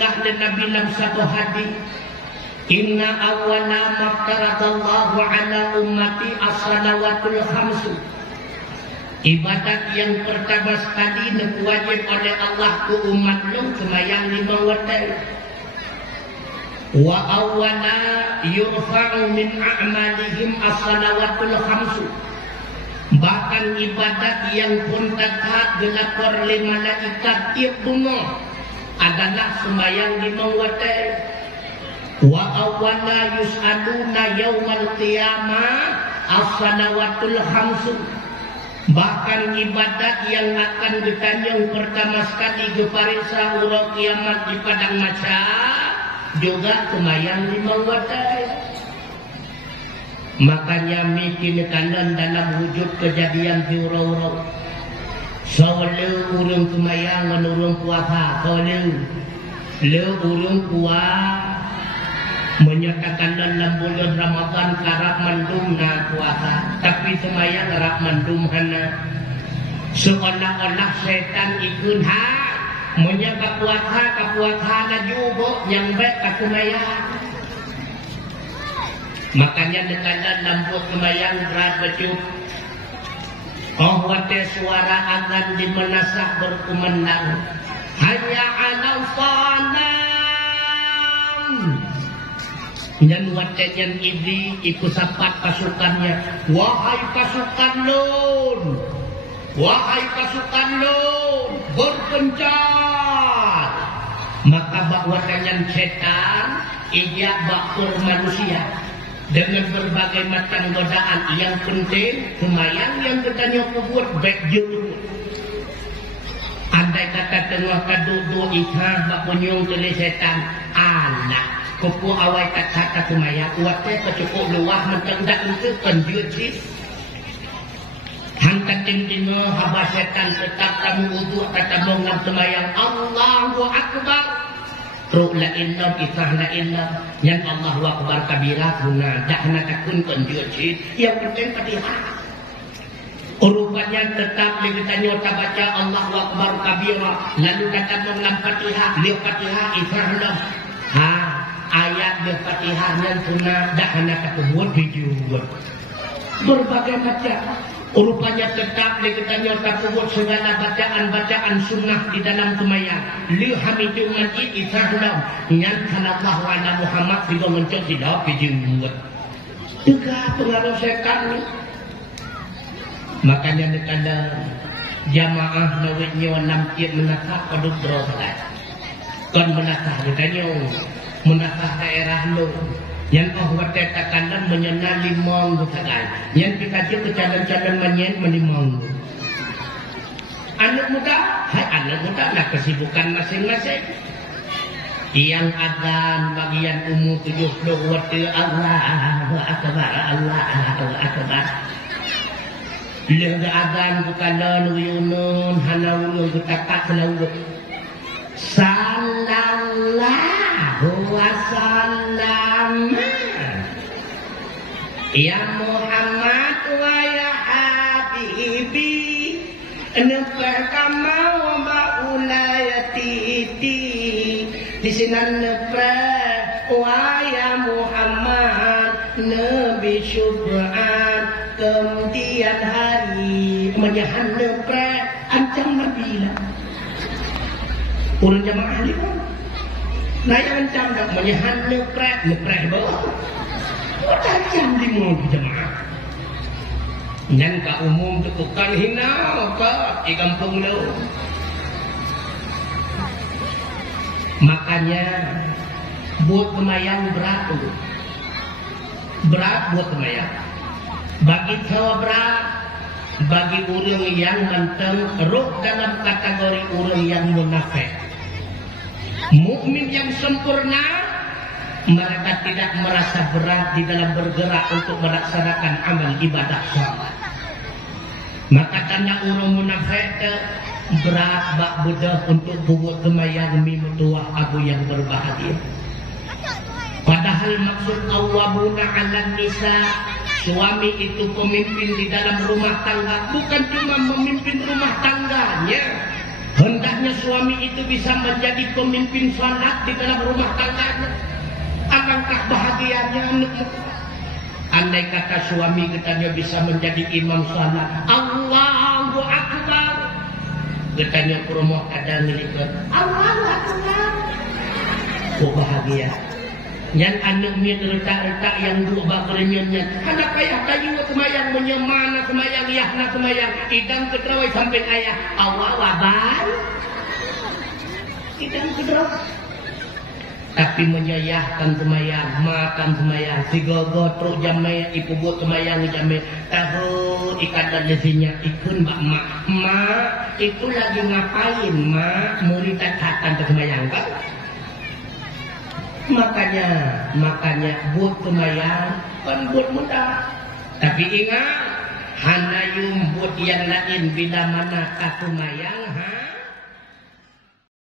dan Nabi dalam satu hadis, inna awwala maftaradallahu ala ummati as-salawatul khamsu. Ibadat yang pertama sekali diwajib oleh Allah ke umat lu sembahyang 5 waktu. Wa awwala yurfa'u min a'malihim as-salawatul khamsu. Bahkan ibadat yang pun tetap dilakor oleh malaikat tiap bunga adalah sembahyang 5 waktu. Wa awwala yus'aluna yaumal qiyamah as-salawatul khamsu. Bahkan ibadat yang akan ditanya pertama sekali keparisa urang kiamat di padang mahsyar juga sembahyang 5 waktu. Makanya mikir kanan dalam wujud kejadian di urang-urang. Soalnya urang sembahyang dan urang puasa. Soalnya urang puasa menyatakan dalam bulan Ramadan karap mendum na puasa, tapi sembahyang karap mendum hana. Seolah-olah setan ikut menyangka puasa na juga yang baik ke sembahyang. Makanya dengan lambut sembahyang berat becut. Wate suara azan di menasah berkumandang. Hanya alal salam. Dan watejan ini ikut sapat pasukannya. Wahai pasukan Nun, wahai pasukan Nun, berpencar. Maka bak watejan setan ijak bakur manusia dengan berbagai macam godaan. Yang penting sembahyang yang bertanya buat baik jauh. Andai kata tengah kaduk-duk ikah bak punyung tulis setan anak. Kupu awal tak kata sembahyang waktu kecukup luah mencendak untuk penjuci. Hangkat tinggal habas setan tetap kamu uduk kata mengam sembahyang Allahu Akbar. Ruh la illallah kisah la illallah yang Allahu Akbar kabirah guna dahna takun penjuci. Yang penting Fatihah. Rupanya tetap ditanya baca Allahu Akbar kabirah lalu kata mengam Fatihah. Lihat Fatihah isahlah. Ayat Al-Fatihah yang sunnah dahana takubur dijual. Berbagai macam. Rupanya tetap diketanya takubur segala bacaan-bacaan sunnah di dalam sembahyang. Li hamidu majid isahlam. Yang sallallahu ala Muhammad juga mencok tidak dijual. Juga pengaruh setan. Makanya dikanda jamaah nawitnya namkir menakah pada berobat. Kan menakah ditanya menatah daerah lo yang Allah katakan menyenali mong bukan yang kita ke calon-calon menimong anak muda lah kesibukan masing-masing yang adzan bagian umum 70 waktu Allahu Akbar Allahu Akbar lega adzan bukan nuyunun hana ulun ketakat selalu sallallahu wasallam ya Muhammad wa ya habibi nafkama wa maulayati di sini nafkah wa ya Muhammad nabi syubhan kemudian hari menyahan nafkah ancam nabila urang jamaah ni pun naik ancam dak menyahan leprek bawah ancam di mulut jamaah nyan ka umum tukukan hina apa di kampung lo. Makanya buat kemayang berat buat kemayang bagi tawa berat bagi orang yang menteng roh dalam kategori orang yang munafik. Mukmin yang sempurna mereka tidak merasa berat di dalam bergerak untuk melaksanakan amal ibadah salat. Maka tanda orang munafik berat bak budak untuk buat kemayang mimtuah abu yang berbahagia. Padahal maksud qawwamuna 'alan nisa, suami itu pemimpin di dalam rumah tangga, bukan cuma memimpin rumah tangganya. Hendaknya suami itu bisa menjadi pemimpin salat di dalam rumah tangganya. Alangkah bahagianya anaknya. Andai kata suami katanya bisa menjadi imam salat, Allahu Akbar. Katanya ke rumah ada ngelipet, Allahu Akbar. Oh bahagia. Yang anak min retak-retak yang dua bakernya. Anak ayah kayu semayang menyemana semayang yahna semayang. Idang kedrawai sampai ayah awal wabar. Idang kedrawai. Tapi menyayahkan semayang, makan semayang, si gogo truk jamai, ibu buat semayang jamai, tahu ikatan lesinya ikun mbak mak, itu lagi ngapain mak, murid tatatan ke semayang kan? Makanya buat semayang kan buat mudah. Tapi ingat, hanayum buat yang lain bila mana tak semayang